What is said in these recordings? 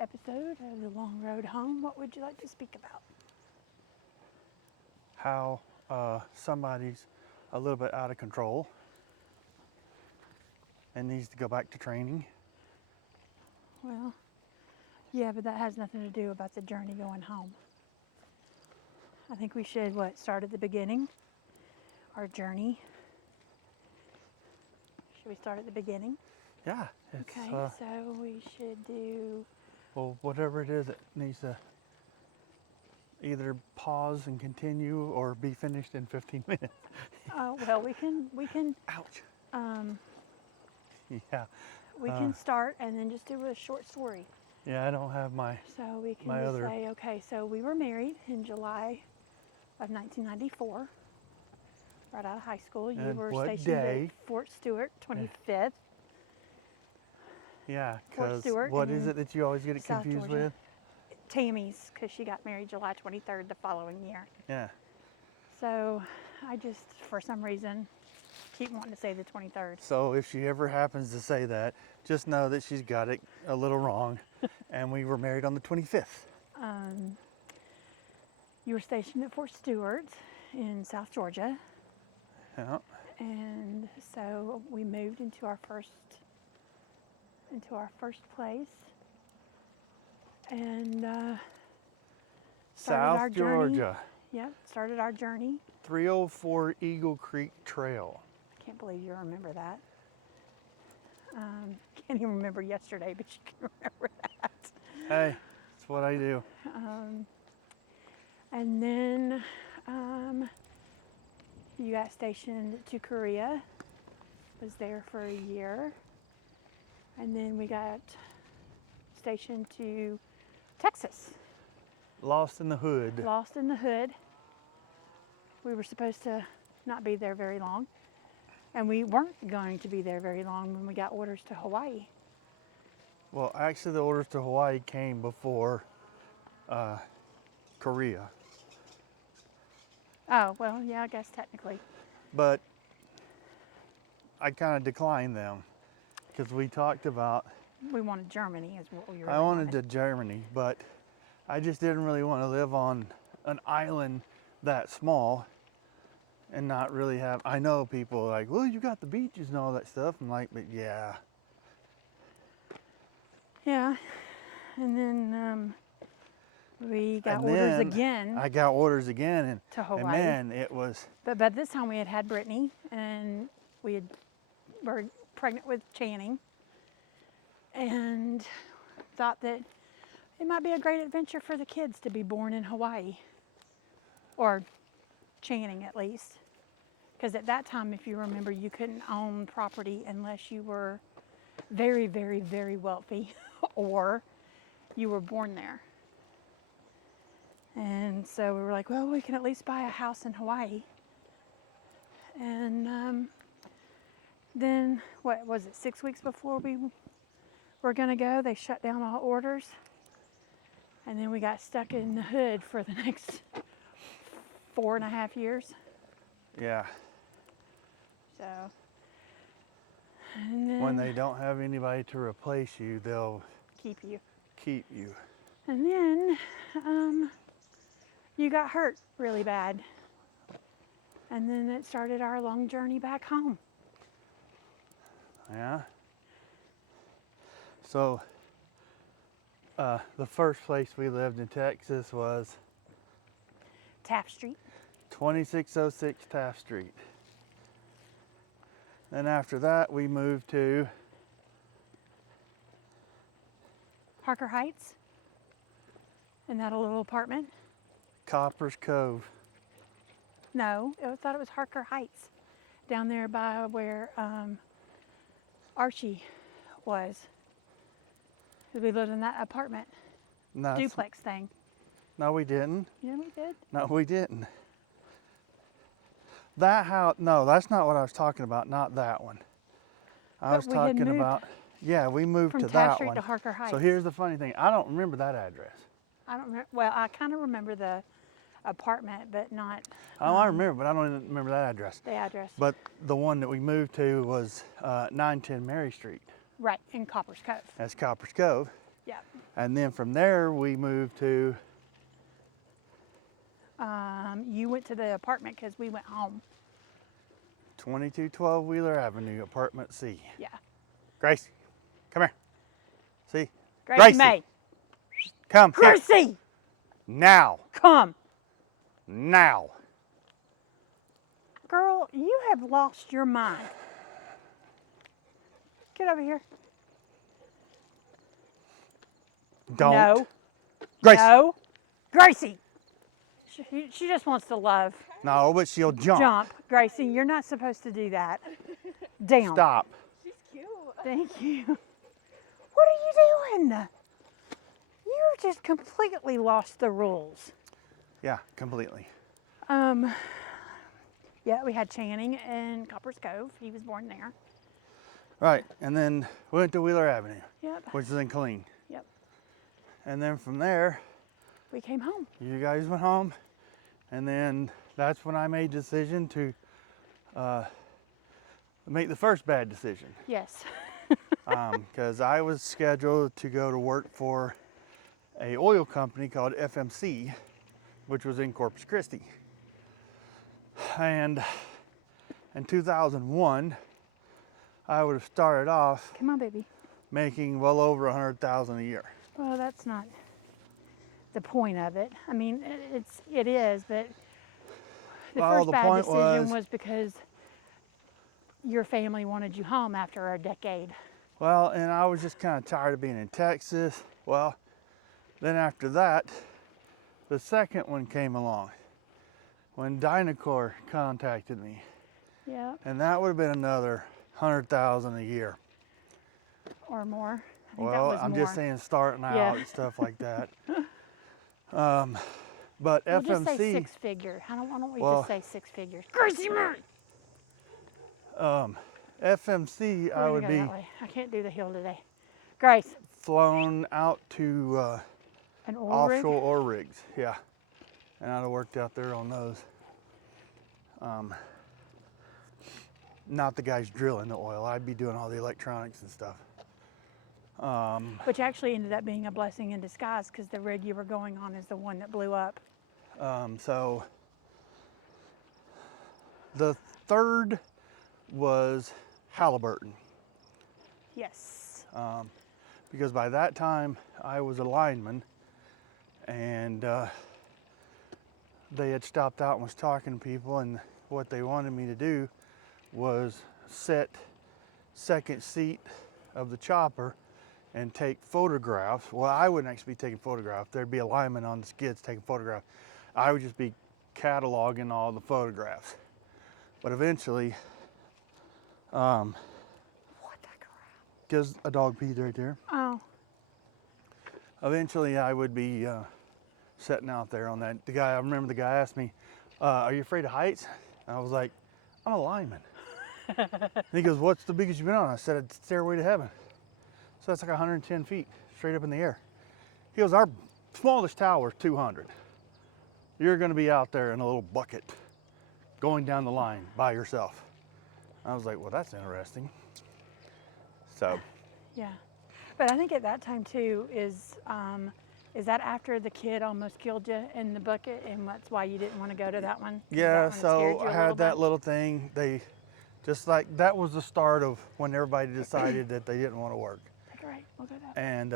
episode of The Long Road Home, what would you like to speak about? How somebody's a little bit out of control and needs to go back to training. Well, yeah, but that has nothing to do about the journey going home. I think we should, start at the beginning? Our journey. Should we start at the beginning? Yeah. It's, Okay, so we should do... well, whatever it is that needs to either pause and continue or be finished in 15 minutes. well, we can, Ouch. Yeah. we can start and then just do a short story. Yeah, I don't have my, So we can my just other... say, okay, so we were married in July of 1994, right out of high school. You And were what stationed day? at Fort Stewart, 25th. Yeah, Fort because Stewart what is in it that you always get it South confused Georgia. with? Tammy's, because she got married July 23rd the following year. Yeah. So I just, for some reason, keep wanting to say the 23rd. So if she ever happens to say that, just know that she's got it a little wrong. And we were married on the 25th. You were stationed at Fort Stewart in South Georgia. Yeah. And so we moved into our first place. And started our South journey. Georgia, Yep, started our journey. 304 Eagle Creek Trail. I can't believe you remember that. Can't even remember yesterday, but you can remember that. Hey, that's what I do. And then you got stationed to Korea. Was there for a year. And then we got stationed to Texas. Lost in the hood. Lost in the hood. We were supposed to not be there very long. And we weren't going to be there very long when we got orders to Hawaii. Well, actually, the orders to Hawaii came before Korea. Oh, well, yeah, I guess technically. But I kind of declined them because we talked about We wanted Germany is what we really I wanted to Germany, but I just didn't really want to live on an island that small and not really have. I know people are like, well, you got the beaches and all that stuff. I'm like, but yeah. Yeah, and then we got And orders then again I got orders again, to Hawaii. and man, it was. But by this time we had Brittany, and were pregnant with Channing, and thought that it might be a great adventure for the kids to be born in Hawaii, or Channing at least. Because at that time, if you remember, you couldn't own property unless you were very, very, very wealthy or you were born there. And so we were like, well, we can at least buy a house in Hawaii. And then, what was it, 6 weeks before we were going to go, they shut down all orders. And then we got stuck in the hood for the next 4.5 years. Yeah. So, and then When they don't have anybody to replace you, they'll keep you. keep you. And then you got hurt really bad. And then it started our long journey back home. Yeah. So, the first place we lived in Texas was Taft Street. 2606 Taft Street. Then after that, we moved to Harker Heights. In that little apartment. Copper's Cove. No, I thought it was Harker Heights. Down there by where Archie was. 'Cause we lived in that apartment. No, Duplex thing. no, we didn't. Yeah, we did. No, we didn't. That house, no, that's not what I was talking about. Not that one. I But was we had talking moved about, yeah, we moved From to Taft that Street one. to Harker Heights. So here's the funny thing. I don't remember that address. I don't remember. Well, I kind of remember the apartment, but not Oh, I remember, but I don't even remember that address. the address. But the one that we moved to was 910 Mary Street. Right, in Copper's Cove. That's Copper's Cove. Yeah. And then from there, we moved to, You went to the apartment because we went home. 2212 Wheeler Avenue, apartment C. Yeah. Gracie, come here. See? Gracie May. Come here. Gracie! Now. Come. Now. Girl, you have lost your mind. Get over here. Don't. No. Gracie. No. Gracie. She just wants to love. No, but she'll jump. Jump. Gracie, you're not supposed to do that. Down. Stop. She's cute. Thank you. What are you doing? You just completely lost the rules. Yeah, completely. Yeah, we had Channing in Copper's Cove. He was born there. Right, and then we went to Wheeler Avenue, Yep. which is in Killeen. Yep. And then from there, We came home. you guys went home, and then that's when I made the decision to make the first bad decision. Yes. Because I was scheduled to go to work for a oil company called FMC, which was in Corpus Christi. And in 2001, I would have started off Come on, baby. making well over 100,000 a year. Well, that's not the point of it. I mean, it is, but the Well, first the bad point decision was- was because your family wanted you home after a decade. Well, and I was just kind of tired of being in Texas. Well, then after that, the second one came along when Dynacor contacted me, Yeah, and that would have been another 100,000 a year. or more. I think that Well, was I'm more. just saying starting out Yeah. and stuff like that. But We'll just say FMC, six figure. Why don't we Well- just say six figures? Gracie Murray! FMC, I We're would gonna go be that way. I can't do the hill today. Grace, flown out to an oil rig? offshore oil rigs, yeah. And I'd have worked out there on those. Not the guys drilling the oil. I'd be doing all the electronics and stuff. Which actually ended up being a blessing in disguise because the rig you were going on is the one that blew up. So the third was Halliburton, Yes. because by that time I was a lineman, and they had stopped out and was talking to people, and what they wanted me to do was sit second seat of the chopper and take photographs. Well, I wouldn't actually be taking photographs. There'd be a lineman on the skids taking photographs. I would just be cataloging all the photographs. But eventually, What the crap? because a dog peed right there. Oh, Eventually, I would be sitting out there on that. I remember the guy asked me, "Are you afraid of heights?" And I was like, "I'm a lineman." And he goes, "What's the biggest you've been on?" I said, "It's Stairway to Heaven." So that's like 110 feet straight up in the air. He goes, "Our smallest tower is 200. You're going to be out there in a little bucket going down the line by yourself." I was like, "Well, that's interesting." So, yeah. But I think at that time too is that after the kid almost killed you in the bucket, and that's why you didn't want to go to that one? 'Cause yeah, that one scared so you I a had that bit? little thing. They just like, that was the start of when everybody decided that they didn't want to work. Take it right. We'll go that. And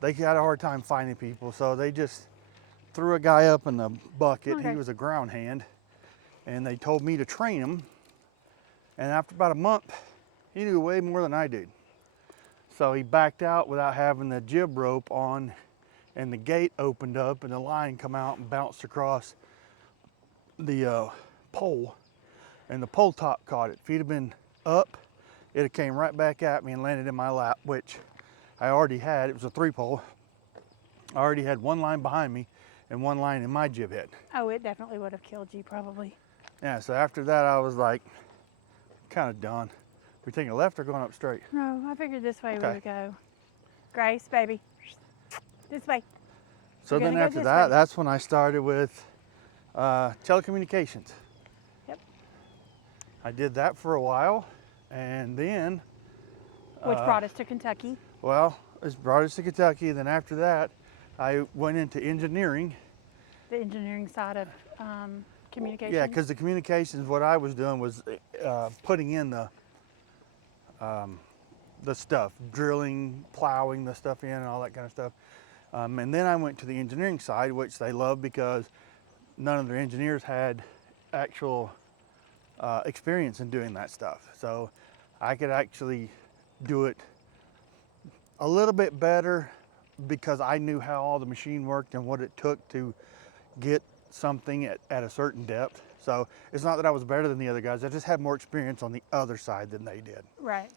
they had a hard time finding people, so they just threw a guy up in the bucket. Okay. He was a ground hand, and they told me to train him. And after about a month, he knew way more than I did. So he backed out without having the jib rope on, and the gate opened up, and the line come out and bounced across the pole, and the pole top caught it. If he'd have been up, it have came right back at me and landed in my lap, which I already had. It was a 3-pole. I already had one line behind me and one line in my jib head. Oh, it definitely would have killed you probably. Yeah, so after that I was like, kind of done. We taking a left or going up straight? No, I figured this way we Okay. would go. Grace, baby. This way. So We're then gonna go after this that, way. that's when I started with telecommunications. Yep. I did that for a while, and then which brought us to Kentucky. Well, it's brought us to Kentucky. Then after that, I went into engineering. The engineering side of communication. Yeah, because the communications, what I was doing was putting in the stuff, drilling, plowing the stuff in, and all that kind of stuff. And then I went to the engineering side, which they loved because none of their engineers had actual experience in doing that stuff. So I could actually do it a little bit better because I knew how all the machine worked and what it took to get something at a certain depth. So it's not that I was better than the other guys, I just had more experience on the other side than they did. Right.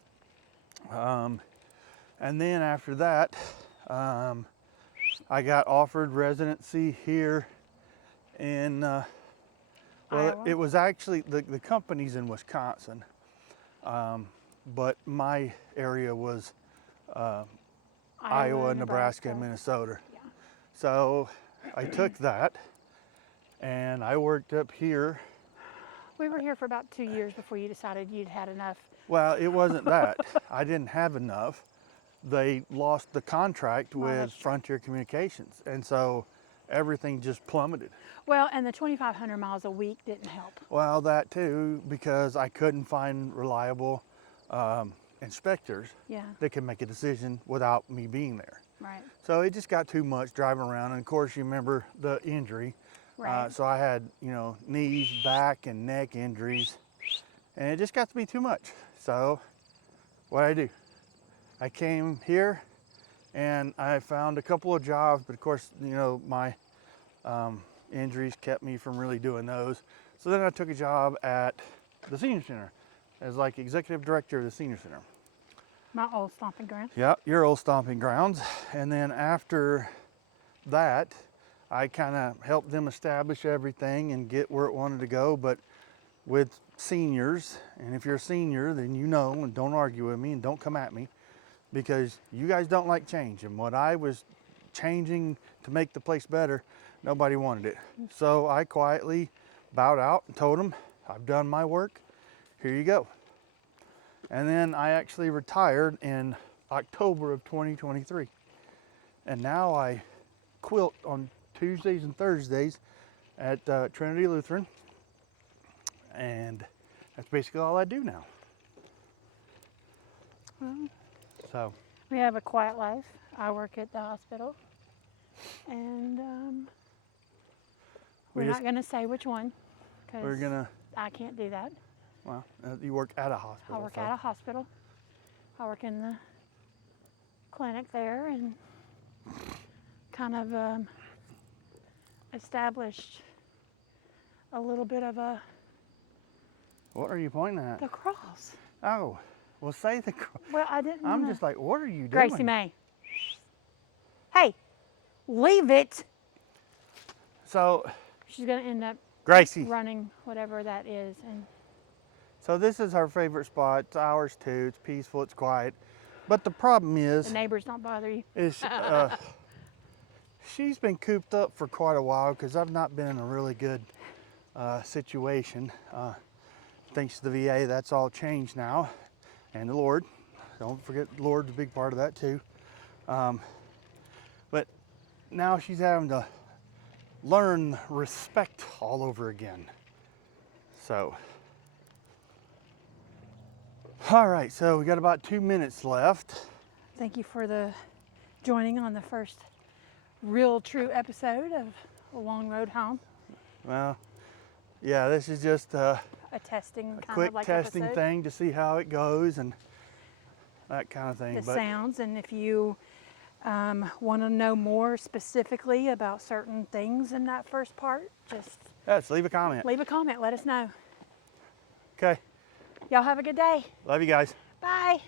And then after that, I got offered residency here in, well, Iowa? it was actually, the company's in Wisconsin, but my area was Iowa, Nebraska, and Minnesota. Yeah. So I took that and I worked up here. We were here for about 2 years before you decided you'd had enough. Well, it wasn't that. I didn't have enough. They lost the contract Oh, with that's true. Frontier Communications, and so everything just plummeted. Well, and the 2,500 miles a week didn't help. Well, that too, because I couldn't find reliable inspectors Yeah. that could make a decision without me being there. Right. So it just got too much driving around, and of course you remember the injury. Right. So I had, knees, back, and neck injuries, and it just got to be too much. So what I do, I came here and I found a couple of jobs, but of course, my injuries kept me from really doing those. So then I took a job at the senior center as like executive director of the senior center. My old stomping ground. Yeah, your old stomping grounds. And then after that, I kind of helped them establish everything and get where it wanted to go. But with seniors, and if you're a senior, then you know, and don't argue with me and don't come at me, because you guys don't like change. And what I was changing to make the place better, nobody wanted it. So I quietly bowed out and told them, I've done my work, here you go. And then I actually retired in October of 2023. And now I quilt on Tuesdays and Thursdays at Trinity Lutheran. And that's basically all I do now. Well, So, we have a quiet life. I work at the hospital. And we're We not just- going to say which one we're because gonna, I can't do that. well, you work at a hospital. I work so- at a hospital. I work in the clinic there and kind of established a little bit of What are you pointing at? the cross. Oh, well, say the. Well, I didn't. I'm wanna- just like, what are you doing? Gracie May. Hey, leave it. So, She's gonna end up Gracie. running whatever that is, and So this is our favorite spot. It's ours too. It's peaceful. It's quiet. But the problem the is, neighbors don't bother you. she's been cooped up for quite a while because I've not been in a really good situation. Thanks to the VA, that's all changed now, and the Lord. Don't forget, the Lord's a big part of that too. But now she's having to learn respect all over again. So, all right, so we got about 2 minutes left. Thank you for the joining on the first real true episode of A Long Road Home. Well, yeah, this is just a A testing kind quick of like testing episode. thing to see how it goes and that kind of thing. The But sounds, and if you want to know more specifically about certain things in that first part, just yes, leave a comment. leave a comment. Let us know. Okay, Y'all have a good day. love you guys. Bye.